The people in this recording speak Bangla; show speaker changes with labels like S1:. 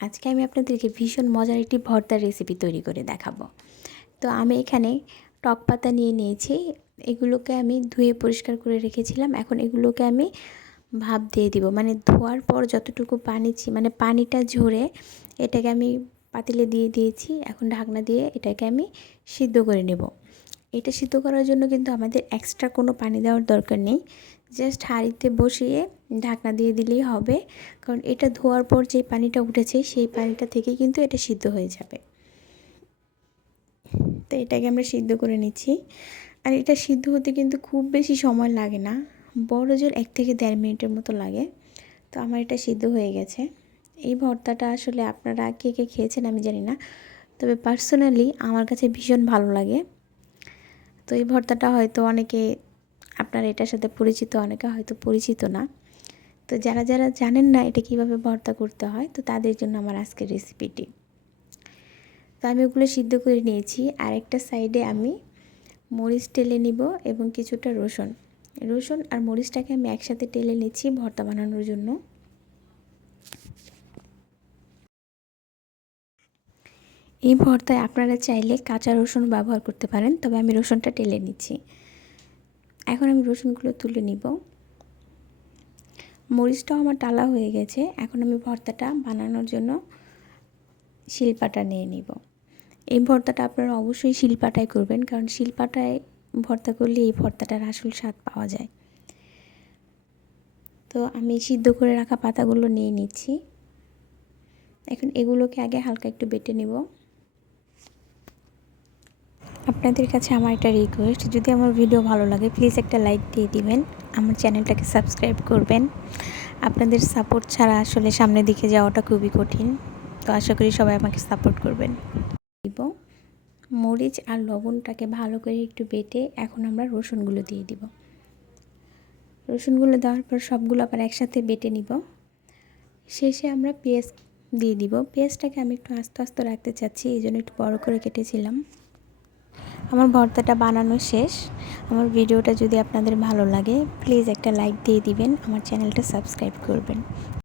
S1: আজকে আমি আপনাদেরকে ভীষণ মজার একটি ভর্তার রেসিপি তৈরি করে দেখাবো। তো আমি এখানে টক পাতা নিয়ে নিয়েছি, এগুলোকে আমি ধুয়ে পরিষ্কার করে রেখেছিলাম, এখন এগুলোকে আমি ভাপ দিয়ে দিব। মানে ধোয়ার পর যতটুকু পানি মানে পানিটা ঝরে, এটাকে আমি পাতিলে দিয়ে দিয়েছি, এখন ঢাকনা দিয়ে এটাকে আমি সিদ্ধ করে নেব। এটা সিদ্ধ করার জন্য কিন্তু আমাদের এক্সট্রা কোনো পানি দেওয়ার দরকার নেই। জাস্ট হাঁড়িতে বসিয়ে ঢাকনা দিয়ে দিলেই হবে। কারণ এটা ধোয়ার পর যে পানিটা উঠেছে, সেই পানিটা থেকে কিন্তু এটা সিদ্ধ হয়ে যাবে। তো এটাকে আমরা সিদ্ধ করে নিচ্ছি। আর এটা সিদ্ধ হতে কিন্তু খুব বেশি সময় লাগে না। বড় জোর এক থেকে দেড় মিনিটের মতো লাগে। তো আমার এটা সিদ্ধ হয়ে গেছে। এই ভর্তাটা আসলে আপনারা কে কে খেয়েছেন আমি জানি না। তবে পার্সোনালি আমার কাছে ভীষণ ভালো লাগে। তো এই ভর্তাটা হয়তো অনেকে আপনার এটার সাথে পরিচিত, অনেকে হয়তো পরিচিত না। তো যারা যারা জানেন না এটা কীভাবে ভর্তা করতে হয়, তো তাদের জন্য আমার আজকের রেসিপিটি তো আমি ওগুলো সিদ্ধ করে নিয়েছি। আর একটা সাইডে আমি মরিচ টেলে নিব এবং কিছুটা রসুন। রসুন আর মরিচটাকে আমি একসাথে টেলে নিচ্ছি ভর্তা বানানোর জন্য। এই ভর্তায় আপনারা চাইলে কাঁচা রসুন ব্যবহার করতে পারেন, তবে আমি রসুনটা টেলে নিচ্ছি। এখন আমি রসুনগুলো তুলে নিব। মরিচটাও আমার টালা হয়ে গেছে। এখন আমি ভর্তাটা বানানোর জন্য শিলপাটা নিয়ে নিব। এই ভর্তাটা আপনারা অবশ্যই শিলপাটায় করবেন, কারণ শিলপাটায় ভর্তা করলে এই ভর্তাটার আসল স্বাদ পাওয়া যায়। তো আমি সিদ্ধ করে রাখা পাতাগুলো নিয়ে নিচ্ছি। এখন এগুলোকে আগে হালকা একটু বেটে নেব। আপনাদের কাছে আমার একটা রিকোয়েস্ট যদি আমার ভিডিও ভালো লাগে প্লিজ একটা লাইক দিয়ে দিবেন, আমার চ্যানেলটাকে সাবস্ক্রাইব করবেন। আপনাদের সাপোর্ট ছাড়া আসলে সামনের দিকে যাওয়াটা খুবই কঠিন, তো আশা করি সবাই আমাকে সাপোর্ট করবেন। দিব, মরিচ আর লবণটাকে ভালো করে একটু বেটে এখন আমরা রসুনগুলো দিয়ে দিব। রসুনগুলো দেওয়ার পর সবগুলো আবার একসাথে বেটে নিব। শেষে আমরা পেঁয়াজ দিয়ে দিব। পেঁয়াজটাকে আমি একটু আস্তে আস্তে রাখতে চাচ্ছি, এই জন্য একটু বড়ো করে কেটেছিলাম। আমার ভর্তাটা বানানো শেষ। আমার ভিডিওটা যদি আপনাদের ভালো লাগে প্লিজ একটা লাইক দিয়ে দিবেন। আমার চ্যানেলটা সাবস্ক্রাইব করবেন।